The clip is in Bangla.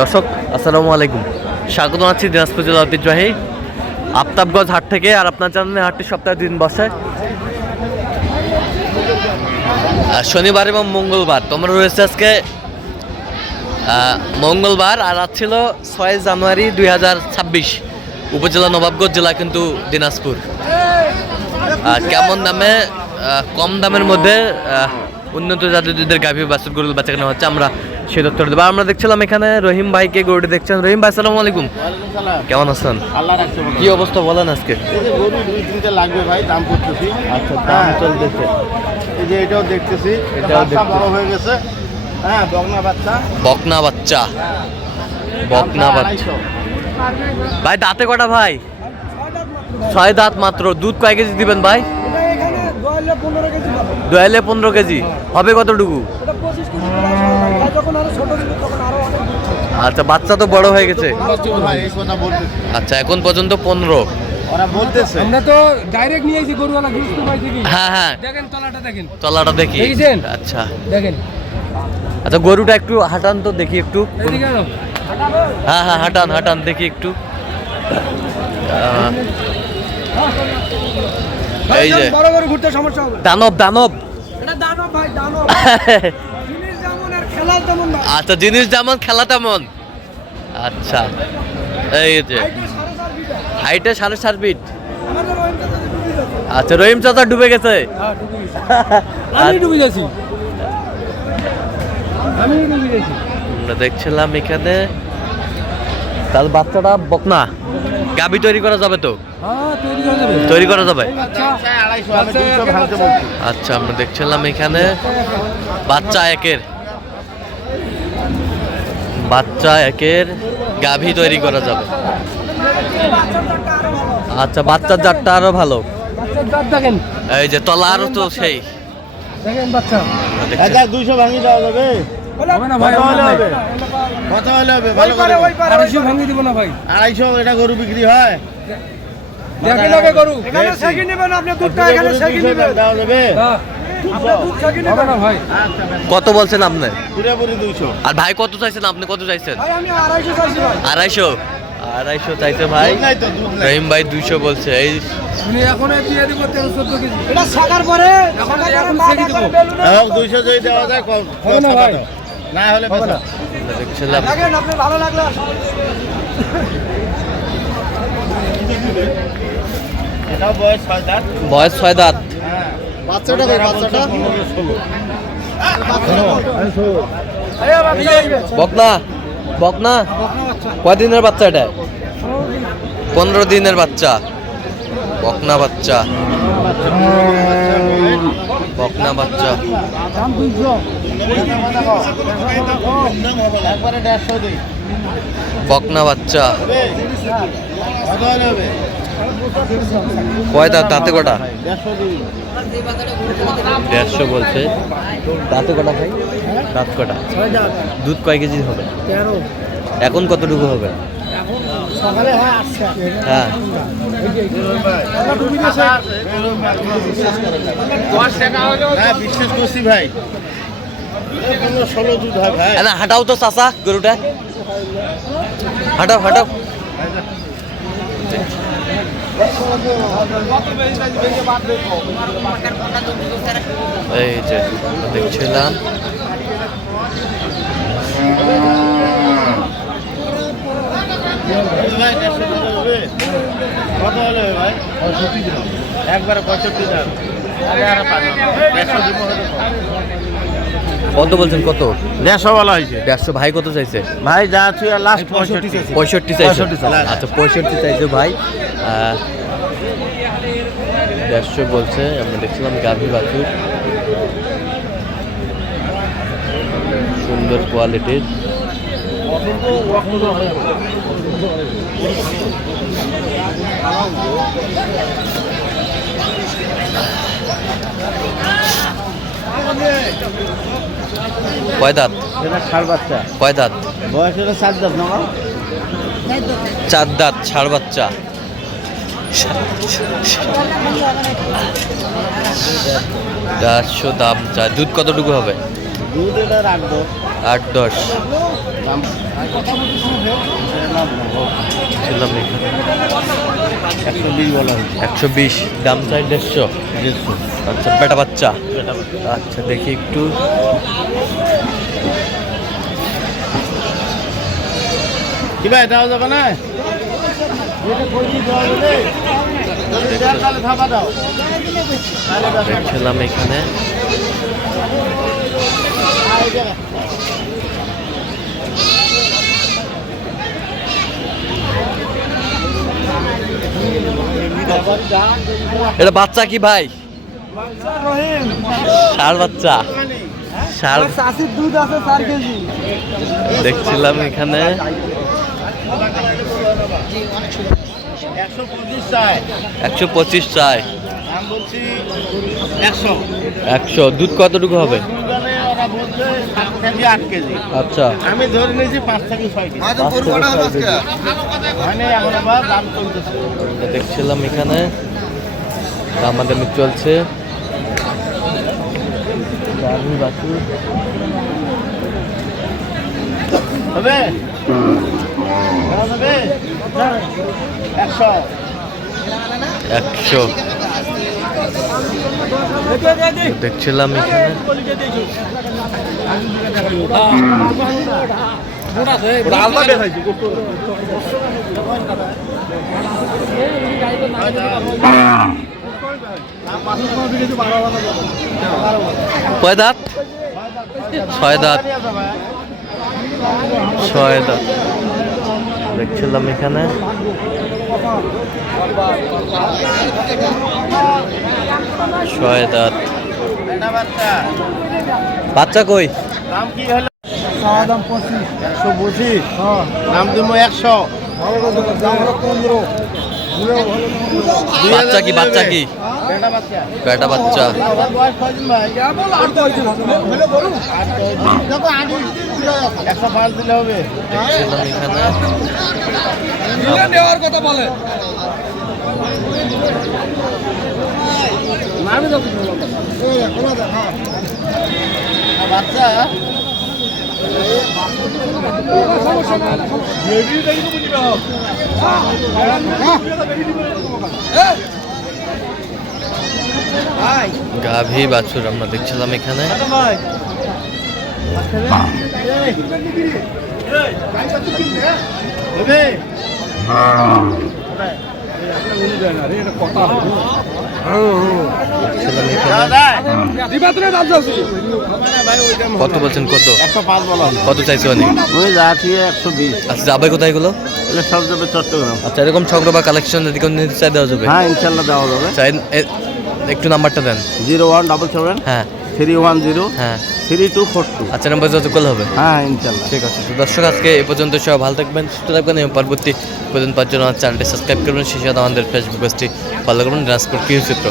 দর্শক আসসালামু আলাইকুম, স্বাগত আছি দিনাজপুর জেলা ঐতিহ্যবাহী আফতাবগঞ্জ হাট থেকে। আর আপনার জানেন হাটটি সপ্তাহে 3 বসে, শনিবার এবং মঙ্গলবার। তোমরা রয়েছে আজকে মঙ্গলবার, আর আজ ছিল 6 জানুয়ারি 2026, উপজেলা নবাবগঞ্জ, জেলা কিন্তু দিনাজপুর। কেমন দামে, কম দামের মধ্যে উন্নত জাতের গাভী বাছুর গরু বাচ্চা কেনা হচ্ছে, আমরা সেই তথ্য দেবো। আমরা দেখছিলাম এখানে রহিম ভাইকে গরুটি দেখছেন। রহিম ভাই আসসালামু আলাইকুম, কেমন আছেন? কি অবস্থা বলেন আজকে? গরু 2-3টা লাগবে ভাই, দাম করতেছি। আচ্ছা, দাম চলতেছে। এই যে এটাও দেখতেছি, এটাও বাচ্চা বড় হয়ে গেছে। হ্যাঁ, বকনা বাচ্চা। বকনা বাচ্চা, বকনা বাচ্চা। ভাই দাঁতে কটা ভাই? 6 দাঁত মাত্র। দুধ কয় কেজি দিবেন ভাই? দোয়ালে 15 কেজি হবে। কতটুকু? আচ্ছা, বাচ্চা তো বড় হয়ে গেছে। আচ্ছা, এখন পর্যন্ত 15। ওরা বলতেছে আমরা তো ডাইরেক্ট নিয়ে এসেছি গরুওয়ালা গুরুত্ব ভাই থেকে। হ্যাঁ হ্যাঁ, দেখেন তলাটা দেখেন, তলাটা দেখি। দেখেছেন? আচ্ছা দেখেন আচ্ছা, গরুটা একটু হাঁটান তো দেখি একটু। এদিকে আনো। হ্যাঁ হ্যাঁ, হাঁটান হাঁটান দেখি একটু। এই যে বড় গরু ঘুরতে সমস্যা হবে। দানব দানব। এটা দানব ভাই, দানব। জিনিস যেমন আর খেলা তেমন না। আচ্ছা, জিনিস যেমন খেলা তেমন। আচ্ছা, এই যে হাইটে 7.5 ফিট। আমাদের রহিম চাচা ডুবে গেছে। আচ্ছা, রহিম চাচা ডুবে গেছে। হ্যাঁ, ডুবে গেছে। আমি ডুবে গেছি, আমি ডুবে গেছি। আমরা দেখছিলাম এখানে। তাহলে বাচ্চাটা বকনা গাবি তৈরি করা যাবে তো? হ্যাঁ, তৈরি করে দেবে। তৈরি করা যাবে। আচ্ছা, 250, আমি 200 ভাঙতে বলছি। আচ্ছা, আমরা দেখছিলাম এখানে বাচ্চা একের গাভী তৈরি করা যাবে। আচ্ছা, বাচ্চার জাতটা আরো ভালো। বাচ্চার দাঁত দেখেন, এই যে তলা আরো তো সেই। দেখেন বাচ্চা। আমরা দেখছি। 200 ভাঙি দেওয়া যাবে। হবে না ভাই, কত হলে হবে হবে? কত হলে হবে? ভালো করে। 250 ভাঙিয়ে দিব না ভাই। 250 এটা গরু বিক্রি হয়। দেখে যাবে গরু। এখানে সেকেন্ড নেবেন আপনি, দুধটা এখানে সেকেন্ড নেবেন। দেওয়া যাবে। হ্যাঁ, হবে না ভাই। কত বলছেন আপনি? পুরোপুরি 200। আর ভাই কত চাইছেন? আপনি কত চাইছেন? ভাই আমি 250 চাইছি ভাই। 250 চাইছে ভাই। দুধ নাই তো, দুধ নাই। রহিম ভাই 200 বলছে। এই উনি এখন দিয়ে দিব 13-14 কেজি। এটা সাকার পরে এখন সাকার ছেড়ে দিব। হোক 200 যদি দেওয়া যায় কম। হবে না ভাই। না হলে হবে না। আমরা দেখছিলাম। দেখেন আপনি ভালো লাগলো। এটাও বয়স 6 দাঁত। বয়স 6 দাঁত। হ্যাঁ, বাচ্চাটা কই? বাচ্চাটা 15-16। বকনা বকনা কয় দিনের বাচ্চা এটা? 15 দিনের বাচ্চা। বকনা বাচ্চা, বকনা বাচ্চা। দাম 200। একবারে 150 দিই। বকনা বাচ্চা। কত হলে হবে? কয় দাঁত? দাঁতে কটা? 150 দিই। 150 বলছে। দাঁতে কটা ভাই? দাঁত কটা? 6 দাঁত। দুধ কয় কেজি হবে? 13। এখন কতটুকু হবে? সকালে হয় 8টা। হ্যাঁ, হ্যাঁ, বিশ্বাস করছি ভাই। 15-16 দুধ হয় ভাই। না হাঁটাও তো চাচা গরুটা, হাঁটাও হাঁটাও। এই যে দেখছিলাম। ভাই 150 দিতে হবে। কত হলে হবে ভাই? 65 দিন। একবারে 65 দাম। আরে আর পাঁচ 150 দিব হলে কত বলছেন? কত? 150 বলা হয়েছে। 150। ভাই কত চাইছে? ভাই যা আছে লাস্ট 65 চাইছে। 65 চাইছে। 65 চাইছে। আচ্ছা, 65 চাইছে ভাই। 150 বলছে। আমরা দেখছিলাম গাভী বাছুর, সুন্দর কোয়ালিটির। কয় দাঁত? এটা ষাড় বাচ্চা। কয় দাঁত? বয়স হলো 7 দাঁত না? 4 দাঁত, ষাড় বাচ্চা। 400 দাম চায়। দুধ কতটুকু হবে? দুধ এটা রাখবো 8-10। ছিলাম এখানে 120 বলা হয়েছে 120, দাম চাই 150। 150 আচ্ছা, বেটা বাচ্চা। আচ্ছা, দেখি একটু। কি ভাই দাও যাবে না এটা কই দিয়ে দাও রে যদি দেন তাহলে থাবা দাও তাহলে দাও দেখছিলাম এখানে এটা বাচ্চা কি ভাই? ষাঁড় বাচ্চা। ষাঁড় চাষির দুধ আছে 4 কেজি। দেখছিলাম এখানে 125 চাই 125 চাই। দাম বলছি 100 100। দুধ কতটুকু হবে? দুধে ওরা বলছে 7 কেজি 8 কেজি আচ্ছা, আমি ধরে নিয়েছি 5 থেকে 6 কেজি মানে এখন আবার দাম চলতেছে এটা দেখছিলাম এখানে দামাদামি চলছে। গাভী বাছুর হবে হবে 100 100 দেখছিলাম এখানে কয় দাঁত? 6 দাঁত। 6 দাঁত দেখছিলাম এখানে। 6 দাঁত। এটা বাচ্চা বাচ্চা কই? দাম কি হলো চাওয়া দাম 25। 125 দাম দিব 100 দাম হলো 15। বাচ্চা কি? বাচ্চা কি? এটা বাচ্চা বেটা বাচ্চা। আমার বয়স কয়দিন ভাই কেবল 8 দিন হবে। বলে বলুন। 105 দিলে হবে দেখছিলাম এখানে নিলে নেওয়ার কথা বলে। আমি তো বাচ্চা গাভী বাছুর আমরা দেখছিলাম এখানে। হবে দেখছিলাম এখানে। কত বলছেন? কত 105 বলা কত চাইছে অনেক? ওই যাচ্ছি 120 আচ্ছা, যাবে কোথায় এগুলো? এগুলো সব যাবে চট্টগ্রাম আচ্ছা, এরকম সংগ্রহ বা কালেকশন যদি কোনো নিতে চাই দেওয়া যাবে? হ্যাঁ ইনশাল্লাহ দেওয়া যাবে চাই একটু নাম্বারটা দেন। 0177 হ্যাঁ 310 হ্যাঁ 3242 আচ্ছা, নাম্বার যত কল হবে। হ্যাঁ ইনশাল্লাহ ঠিক আছে। তো দর্শক, আজকে এ পর্যন্ত সবাই ভালো থাকবেন, সুস্থ থাকবেন এবং পরবর্তী পর্যন্ত পাওয়ার জন্য আমার চ্যানেলটি সাবস্ক্রাইব করবেন। সেই সাথে আমাদের ফেসবুক পেজটি ফলো করবেন, ট্রান্সপোর্ট কিউ চিত্র।